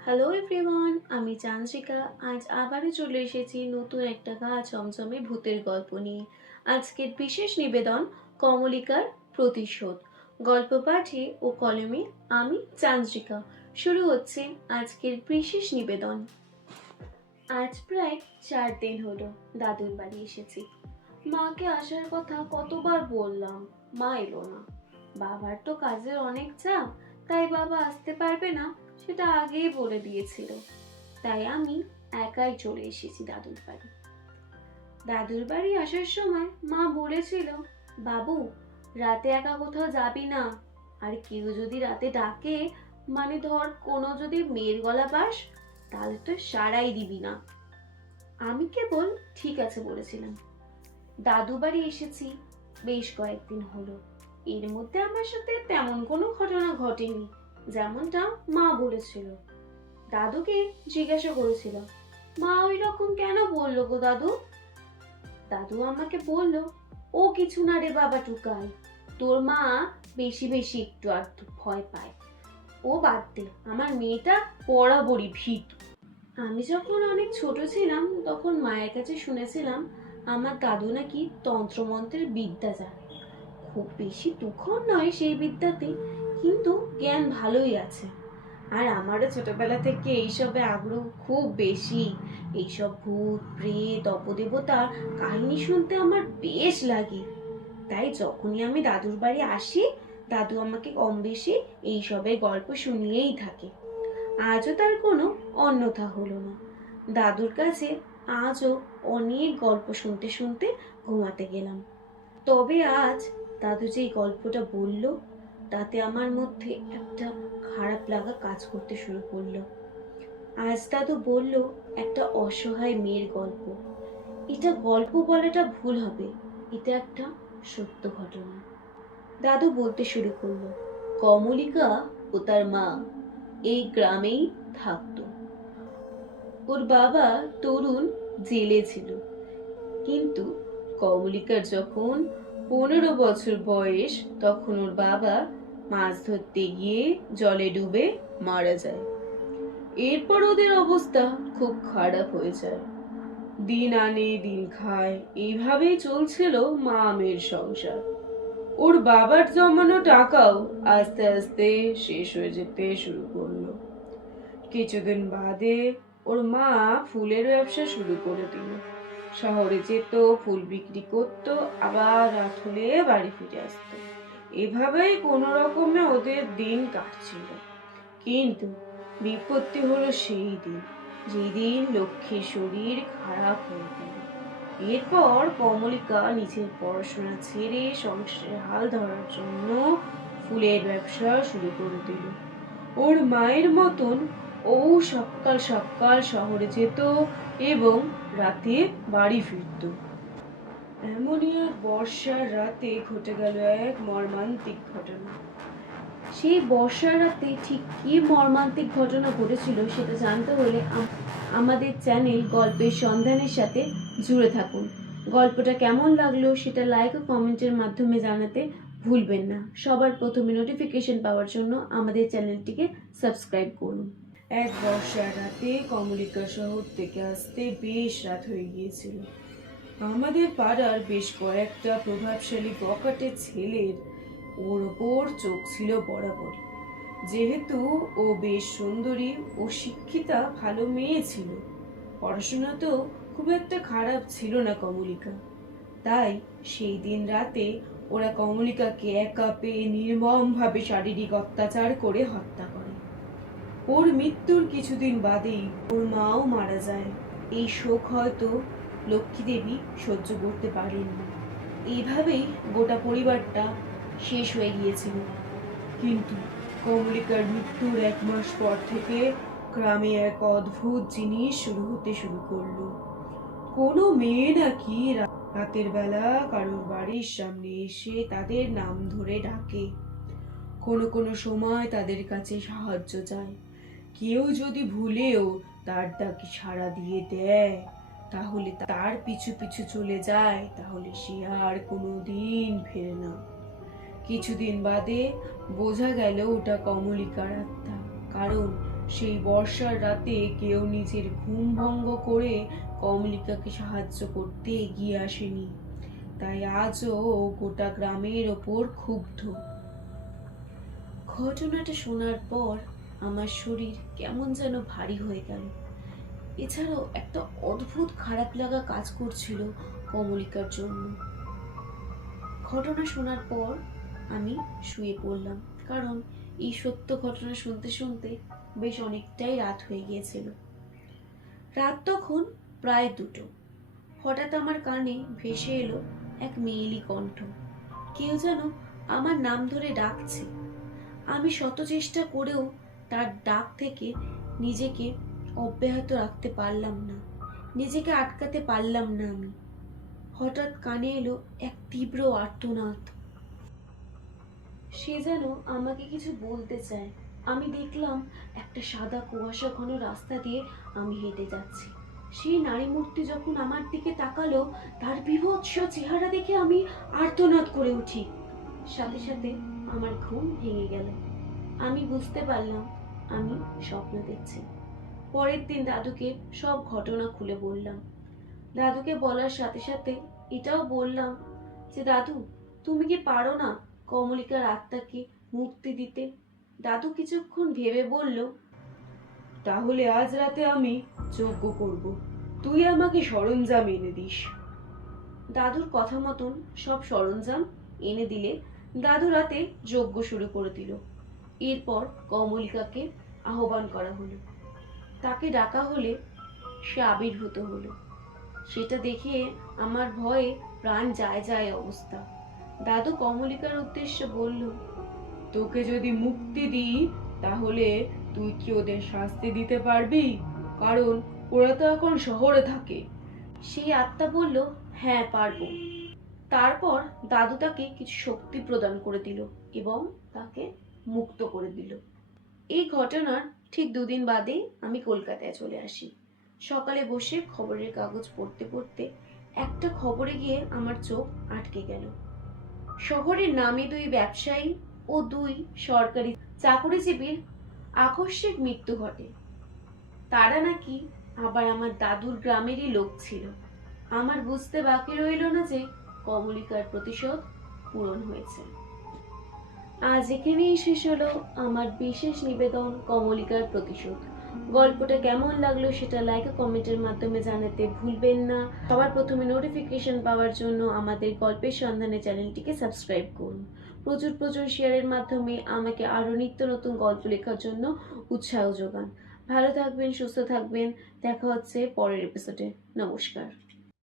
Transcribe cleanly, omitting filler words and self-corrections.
Hello everyone, আমি চান্দ্রিকা। আজ আবারও চলে এসেছি নতুন একটা গা চমচমে ভূতের গল্প নিয়ে। আজকের বিশেষ নিবেদন কমলিকার প্রতিশোধ। গল্প পাঠে ও কলমে আমি চান্দ্রিকা। শুরু হচ্ছে আজকের বিশেষ নিবেদন। আজ প্রায় 4 দিন হলো দাদুর বাড়ি এসেছি। মাকে আসার কথা কতবার বললাম, মা এলো না। বাবার তো কাজের অনেক চাপ, তাই বাবা আসতে পারবে না সেটা আগেই বলে দিয়েছিল। তাই আমি একাই চলে এসেছি দাদুর বাড়ি। দাদুর বাড়ি আসার সময় মা বলেছিল, বাবু রাতে একা কোথাও যাবি না, আর কেউ যদি রাতে ডাকে, মানে ধর কোনো যদি মেয়ের গলা পাস, তাহলে তো সারাই দিবি না। আমি কেবল ঠিক আছে বলেছিলাম। দাদু বাড়ি এসেছি বেশ কয়েকদিন হলো। এর মধ্যে আমার সাথে তেমন কোনো ঘটনা ঘটেনি, যেমনটা মা বলেছিল। দাদুকে জিজ্ঞাসা করেছিলাম, মা ওই রকম কেন বললো গো দাদু? দাদু আমাকে বলল, ও কিছু না রে বাবা টুকাই, তোর মা বেশি বেশি একটু আধটু ভয় পায়। ও বাদ দে, আমার মেয়েটা বরাবরই ভীতু। আমি যখন অনেক ছোট ছিলাম তখন মায়ের কাছে শুনেছিলাম আমার দাদু নাকি তন্ত্রমন্ত্রের বিদ্যা জানে। খুব বেশি তুখর নয় সেই বিদ্যাতে, কিন্তু জ্ঞান ভালোই আছে। আর আমারও ছোটবেলা থেকে এইসবে আগ্রহ খুব বেশি। এইসব ভূত প্রেত অপদেবতার কাহিনী শুনতে আমার বেশ লাগে। তাই যখনই আমি দাদুর বাড়ি আসি, দাদু আমাকে কম বেশি এইসবের গল্প শুনিয়েই থাকে। আজও তার কোনো অন্যথা হলো না। দাদুর কাছে আজও অনেক গল্প শুনতে শুনতে ঘুমাতে গেলাম। তবে আজ দাদু যেই গল্পটা বলল, তাতে আমার মধ্যে একটা খারাপ লাগা কাজ করতে শুরু করলো। আজ দাদু বলল একটা অসহায় মেয়ের গল্প। এটা গল্প বলাটা ভুল হবে, এটা একটা সত্য ঘটনা। দাদু বলতে শুরু করলো, কমলিকা ও তার মা এই গ্রামেই থাকতো। ওর বাবা তরুণ জেলে ছিল, কিন্তু কমলিকার যখন 15 বছর বয়স, তখন ওর বাবা মাছ ধরতে গিয়ে জলে ডুবে মারা যায়। এরপর ওদের অবস্থা খুব খারাপ হয়ে যায়। দিন আনে দিন খায়, এইভাবেই চলছিল মা মেয়ের সংসার। ওর বাবার জমানো টাকাও আস্তে আস্তে শেষ হয়ে যেতে শুরু করলো। কিছুদিন বাদে ওর মা ফুলের ব্যবসা শুরু করে দিল। শহরে যেত, ফুল বিক্রি করতো, আবার রাত হলে বাড়ি ফিরে আসতো। এভাবেই কোনো রকমে ওদের দিন কাটছিল। কিন্তু বিপত্তি হলো সেই দিন, যেদিন লক্ষ্মীর শরীর খারাপ হয়ে গেল। এরপর কমলিকা নিজের পড়াশোনা ছেড়ে সংসারে হাল ধরার জন্য ফুলের ব্যবসা শুরু করে দিল। ওর মায়ের মতন ও সকাল সকাল শহরে যেত এবং রাতে বাড়ি ফিরত। এমনই এক বর্ষার রাতে ঘটে গেল এক মর্মান্তিক ঘটনা। সেই বর্ষার রাতে ঠিক কি মর্মান্তিক ঘটনা ঘটেছিল সেটা জানতে হলে আমাদের চ্যানেল গল্পের সন্ধানের সাথে জুড়ে থাকুন। গল্পটা কেমন লাগলো সেটা লাইক ও কমেন্টের মাধ্যমে জানাতে ভুলবেন না। সবার প্রথমে নোটিফিকেশন পাওয়ার জন্য আমাদের চ্যানেলটিকে সাবস্ক্রাইব করুন। এক বর্ষার রাতে কমলিকা শহর থেকে আসতে বেশ রাত হয়ে গিয়েছিল। আমাদের পাড়ার বেশ কয়েকটা প্রভাবশালী বখাটে ছেলের ওর ওপর চোখ ছিল বরাবর। যেহেতু ও বেশ সুন্দরী ও শিক্ষিতা ভালো মেয়ে ছিল, পড়াশোনা তো খুব একটা খারাপ ছিল না কমলিকা। তাই সেই দিন রাতে ওরা কমলিকাকে একা পেয়ে নির্মমভাবে শারীরিক অত্যাচার করে হত্যা করে। ওর মৃত্যুর কিছুদিন বাদেই ওর মাও মারা যায়। এই শোক হয়তো লক্ষ্মী দেবী সহ্য করতে পারেননি। এইভাবেই গোটা পরিবারটা শেষ হয়ে গিয়েছিল। কিন্তু কমলিকার মৃত্যুর 1 মাস পর থেকে গ্রামে এক অদ্ভুত জিনিস শুরু করলো। কোনো মেয়ে নাকি রাতের বেলা কারোর বাড়ির সামনে এসে তাদের নাম ধরে ডাকে। কোনো সময় তাদের কাছে সাহায্য চায়। কেউ যদি ভুলেও তার ডাকে সাড়া দিয়ে দেয়, তাহলে তার পিছু পিছু চলে যায়, তাহলে সে আর কোনোদিন ফেরে না। কিছুদিন বাদে বোঝা গেল ওটা কমলিকার আত্মা, কারণ সেই বর্ষার রাতে কেউ নিজের ঘুম ভঙ্গ করে কমলিকাকে সাহায্য করতে এগিয়ে আসেনি। তাই আজও ও গোটা গ্রামের ওপর ক্ষুব্ধ। ঘটনাটা শোনার পর আমার শরীর কেমন যেন ভারী হয়ে গেল। এছাড়াও একটা অদ্ভুত খারাপ লাগা কাজ করছিল কমলিকার জন্য। ঘটনা শোনার পর আমি শুয়ে পড়লাম, কারণ এই সত্য ঘটনা শুনতে শুনতে বেশ অনেকটাই রাত হয়ে গিয়েছিল। রাত তখন প্রায় 2টো। হঠাৎ আমার কানে ভেসে এলো এক মেয়েলি কণ্ঠ। কেউ যেন আমার নাম ধরে ডাকছে। আমি শত চেষ্টা করেও তার ডাক থেকে নিজেকে অব্যাহত রাখতে পারলাম না, নিজেকে আটকাতে পারলাম না আমি। হঠাৎ কানে এলো এক তীব্র আর্তনাদ। সে যেন আমাকে কিছু বলতে চায়। আমি দেখলাম একটা সাদা কুয়াশা ঘন রাস্তা দিয়ে আমি হেঁটে যাচ্ছি। সেই নারী মূর্তি যখন আমার দিকে তাকালো, তার বীভৎস চেহারা দেখে আমি আর্তনাদ করে উঠি। সাথে সাথে আমার ঘুম ভেঙে গেল। আমি বুঝতে পারলাম আমি স্বপ্ন দেখছি। পরের দিন দাদুকে সব ঘটনা খুলে বললাম। দাদুকে বলার সাথে সাথে এটাও বললাম যে, দাদু, তুমি কি পারো না কমলিকার আত্মাকে মুক্তি দিতে? দাদু কিছুক্ষণ ভেবে বলল, তাহলে আজ রাতে আমি যজ্ঞ করব, তুই আমাকে সরঞ্জাম এনে দিস। দাদুর কথা মতন সব সরঞ্জাম এনে দিলে দাদু রাতে যজ্ঞ শুরু করে দিল। এরপর কমলিকাকে আহ্বান করা হলো, তাকে ডাকা হলে সে আবির্ভূত হলো। সেটা দেখে আমার ভয়ে প্রাণ যায় যায় অবস্থা। দাদু কমলিকার উদ্দেশ্যে বলল, তোকে যদি মুক্তি দিই তাহলে তুই কি ওদের শাস্তি দিতে পারবি? কারণ ওরা তো এখন শহরে থাকে। সেই আত্মা বলল, হ্যাঁ পারবো। তারপর দাদু তাকে কিছু শক্তি প্রদান করে দিল এবং তাকে মুক্ত করে দিল। এই ঘটনার ঠিক 2 দিন বাদেই আমি কলকাতায় চলে আসি। সকালে বসে খবরের কাগজ পড়তে পড়তে একটা খবরে গিয়ে আমার চোখ আটকে গেল। শহরের নামী 2 ব্যবসায়ী ও 2 সরকারি চাকরিজীবীর আকস্মিক মৃত্যু ঘটে। তারা নাকি আবার আমার দাদুর গ্রামেরই লোক ছিল। আমার বুঝতে বাকি রইল না যে কমলিকার প্রতিশোধ পূরণ হয়েছে। আজ এখানেই শেষ হলো আমার বিশেষ নিবেদন, কমলিকার প্রতিশোধ। গল্পটা কেমন লাগলো সেটা লাইক ও কমেন্টের মাধ্যমে জানাতে ভুলবেন না। সবার প্রথমে নোটিফিকেশন পাওয়ার জন্য আমাদের গল্পের সন্ধানে চ্যানেলটিকে সাবস্ক্রাইব করুন। প্রচুর প্রচুর শেয়ারের মাধ্যমে আমাকে আরো নিত্য নতুন গল্প লেখার জন্য উৎসাহ যোগান। ভালো থাকবেন, সুস্থ থাকবেন। দেখা হচ্ছে পরের এপিসোডে। নমস্কার।